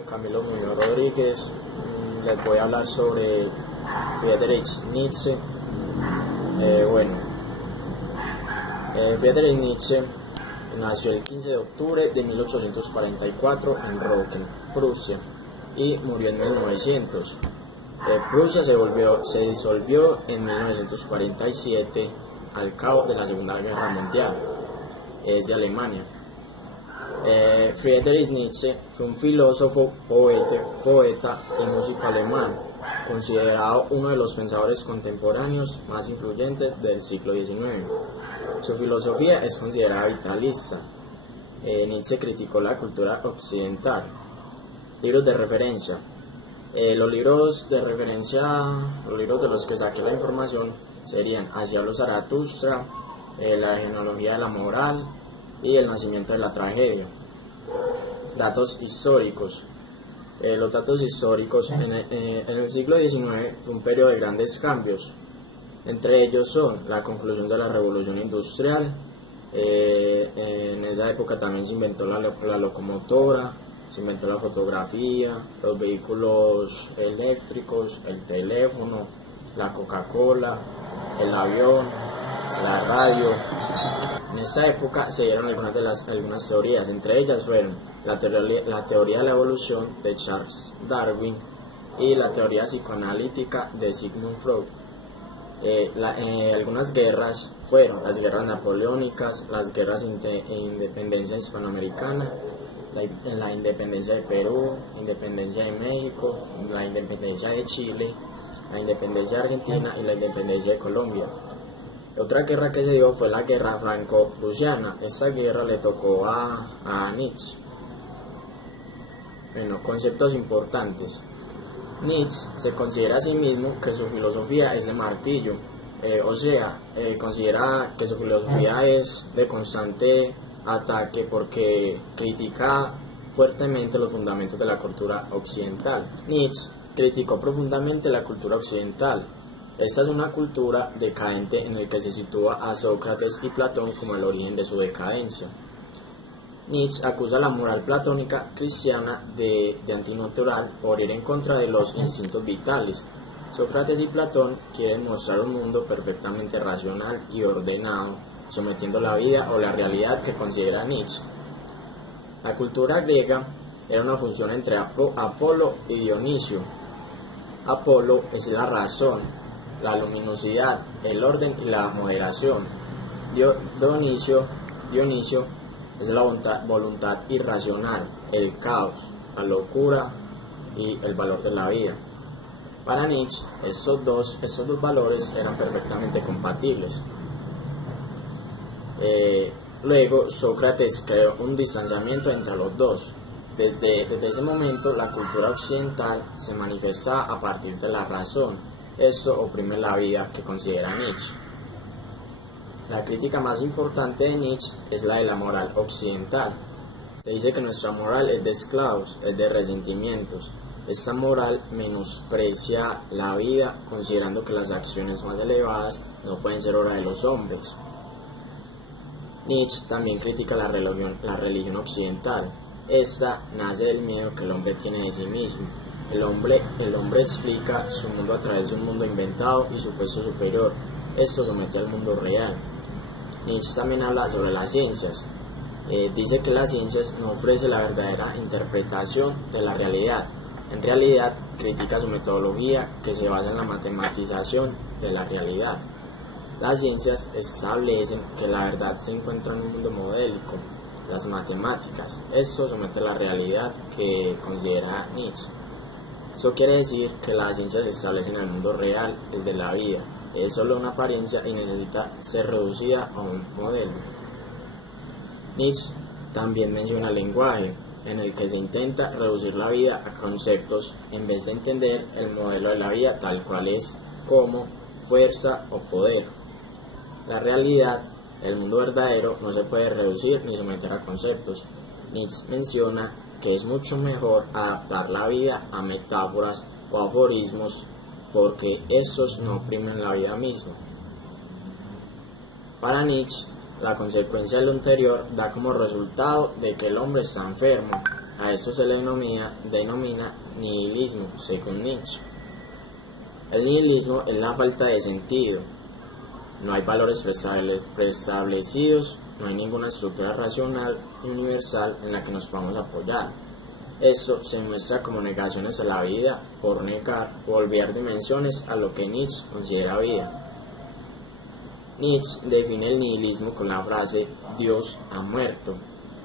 Juan Camilo Muñoz Rodríguez. Les voy a hablar sobre Friedrich Nietzsche. Friedrich Nietzsche nació el 15 de octubre de 1844 en Rocken, Prusia, y murió en 1900. Prusia se disolvió en 1947 al cabo de la Segunda Guerra Mundial. Es de Alemania. Friedrich Nietzsche fue un filósofo, poeta y músico alemán, considerado uno de los pensadores contemporáneos más influyentes del siglo XIX. Su filosofía es considerada vitalista. Nietzsche criticó la cultura occidental. Libros de referencia. Los libros de los que saqué la información serían Hacia los Zaratustra, La genealogía de la moral y El nacimiento de la tragedia. Datos históricos. Los datos históricos en el siglo XIX fue un periodo de grandes cambios. Entre ellos son la conclusión de la revolución industrial. En esa época también se inventó la locomotora, se inventó la fotografía, los vehículos eléctricos, el teléfono, la Coca-Cola, el avión, la radio. En esta época se dieron algunas teorías, entre ellas fueron la teoría de la evolución de Charles Darwin y la teoría psicoanalítica de Sigmund Freud. Algunas guerras fueron las guerras napoleónicas, las guerras de independencia hispanoamericana, la independencia de Perú, la independencia de México, la independencia de Chile, la independencia de Argentina y la independencia de Colombia. Otra guerra que se dio fue la guerra franco-prusiana. Esta guerra le tocó a Nietzsche. Conceptos importantes. Nietzsche se considera a sí mismo que su filosofía es de martillo, considera que su filosofía es de constante ataque porque critica fuertemente los fundamentos de la cultura occidental. Nietzsche criticó profundamente la cultura occidental. Esta es una cultura decadente en la que se sitúa a Sócrates y Platón como el origen de su decadencia. Nietzsche acusa la moral platónica cristiana de antinatural por ir en contra de los instintos vitales. Sócrates y Platón quieren mostrar un mundo perfectamente racional y ordenado, sometiendo la vida o la realidad que considera Nietzsche. La cultura griega era una función entre Apolo y Dionisio. Apolo es la razón, la luminosidad, el orden y la moderación. Dionisio es la voluntad irracional, el caos, la locura y el valor de la vida. Para Nietzsche, estos dos valores eran perfectamente compatibles. Luego, Sócrates creó un distanciamiento entre los dos. Desde ese momento, la cultura occidental se manifiesta a partir de la razón. Esto oprime la vida que considera Nietzsche. La crítica más importante de Nietzsche es la de la moral occidental. Se dice que nuestra moral es de esclavos, es de resentimientos. Esta moral menosprecia la vida, considerando que las acciones más elevadas no pueden ser obra de los hombres. Nietzsche también critica la religión occidental. Esta nace del miedo que el hombre tiene de sí mismo. El hombre explica su mundo a través de un mundo inventado y supuesto superior. Esto somete al mundo real. Nietzsche también habla sobre las ciencias. Dice que las ciencias no ofrecen la verdadera interpretación de la realidad. En realidad, critica su metodología que se basa en la matematización de la realidad. Las ciencias establecen que la verdad se encuentra en un mundo modélico, las matemáticas. Esto somete a la realidad que considera Nietzsche. Eso quiere decir que las ciencias se establecen en el mundo real, el de la vida. Es solo una apariencia y necesita ser reducida a un modelo. Nietzsche también menciona el lenguaje, en el que se intenta reducir la vida a conceptos en vez de entender el modelo de la vida tal cual es, como fuerza o poder. La realidad, el mundo verdadero, no se puede reducir ni someter a conceptos. Nietzsche menciona que es mucho mejor adaptar la vida a metáforas o aforismos porque estos no oprimen la vida misma. Para Nietzsche, la consecuencia de lo anterior da como resultado de que el hombre está enfermo, A esto se le denomina nihilismo, según Nietzsche. El nihilismo es la falta de sentido. No hay valores preestablecidos, no hay ninguna estructura racional y universal en la que nos podamos apoyar. Esto se muestra como negaciones a la vida por negar o olvidar dimensiones a lo que Nietzsche considera vida. Nietzsche define el nihilismo con la frase «Dios ha muerto».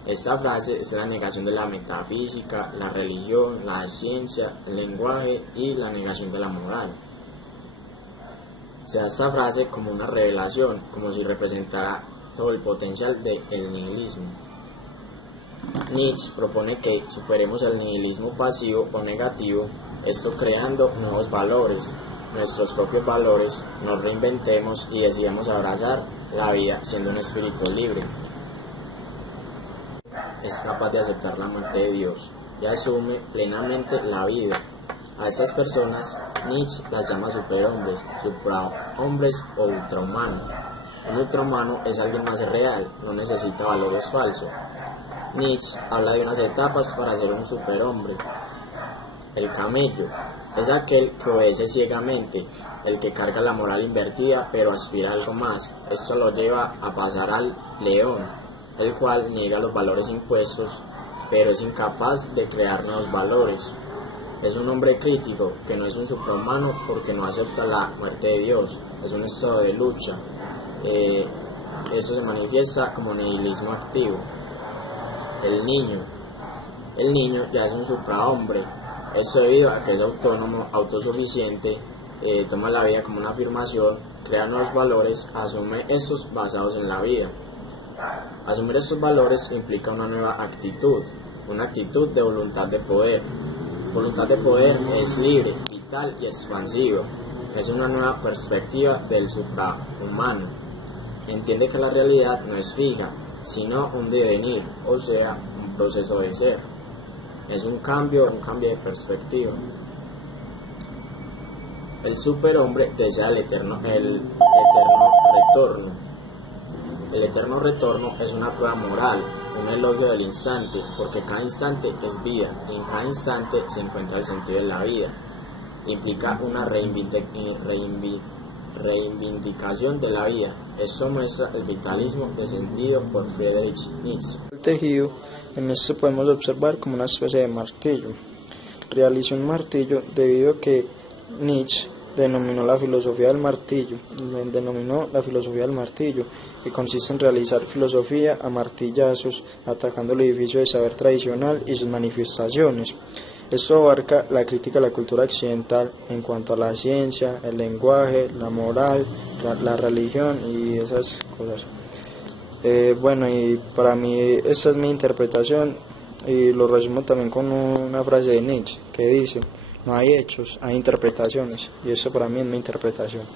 Esta frase es la negación de la metafísica, la religión, la ciencia, el lenguaje y la negación de la moral. Se da esta frase como una revelación, como si representara todo el potencial del nihilismo. Nietzsche propone que superemos el nihilismo pasivo o negativo, esto creando nuevos valores, nuestros propios valores, nos reinventemos y decidamos abrazar la vida siendo un espíritu libre. Es capaz de aceptar la muerte de Dios y asume plenamente la vida. A estas personas Nietzsche las llama superhombres, suprahombres o ultrahumanos. Un ultrahumano es alguien más real, no necesita valores falsos. Nietzsche habla de unas etapas para ser un superhombre. El camello es aquel que obedece ciegamente, el que carga la moral invertida pero aspira a algo más. Esto lo lleva a pasar al león, el cual niega los valores impuestos pero es incapaz de crear nuevos valores. Es un hombre crítico que no es un suprahumano porque no acepta la muerte de Dios, es un estado de lucha. Eso se manifiesta como nihilismo activo. El niño ya es un suprahombre. Esto debido a que es autónomo, autosuficiente, toma la vida como una afirmación, crea nuevos valores, asume estos basados en la vida. Asumir estos valores implica una nueva actitud, una actitud de voluntad de poder. Voluntad de poder es libre, vital y expansiva. Es una nueva perspectiva del suprahumano. Entiende que la realidad no es fija, sino un devenir, o sea, un proceso de ser. Es un cambio de perspectiva. El superhombre desea el eterno retorno. El eterno retorno es una prueba moral, un elogio del instante, porque cada instante es vida, y en cada instante se encuentra el sentido de la vida. Implica una reivindicación de la vida. Esto muestra el vitalismo descendido por Friedrich Nietzsche. El tejido, en esto podemos observar como una especie de martillo. Realizó un martillo debido a que Nietzsche denominó la filosofía del martillo, que consiste en realizar filosofía a martillazos, atacando el edificio de saber tradicional y sus manifestaciones. Esto abarca la crítica a la cultura occidental en cuanto a la ciencia, el lenguaje, la moral, la religión y esas cosas. Bueno, y para mí esta es mi interpretación y lo resumo también con una frase de Nietzsche que dice: no hay hechos, hay interpretaciones, y eso para mí es mi interpretación.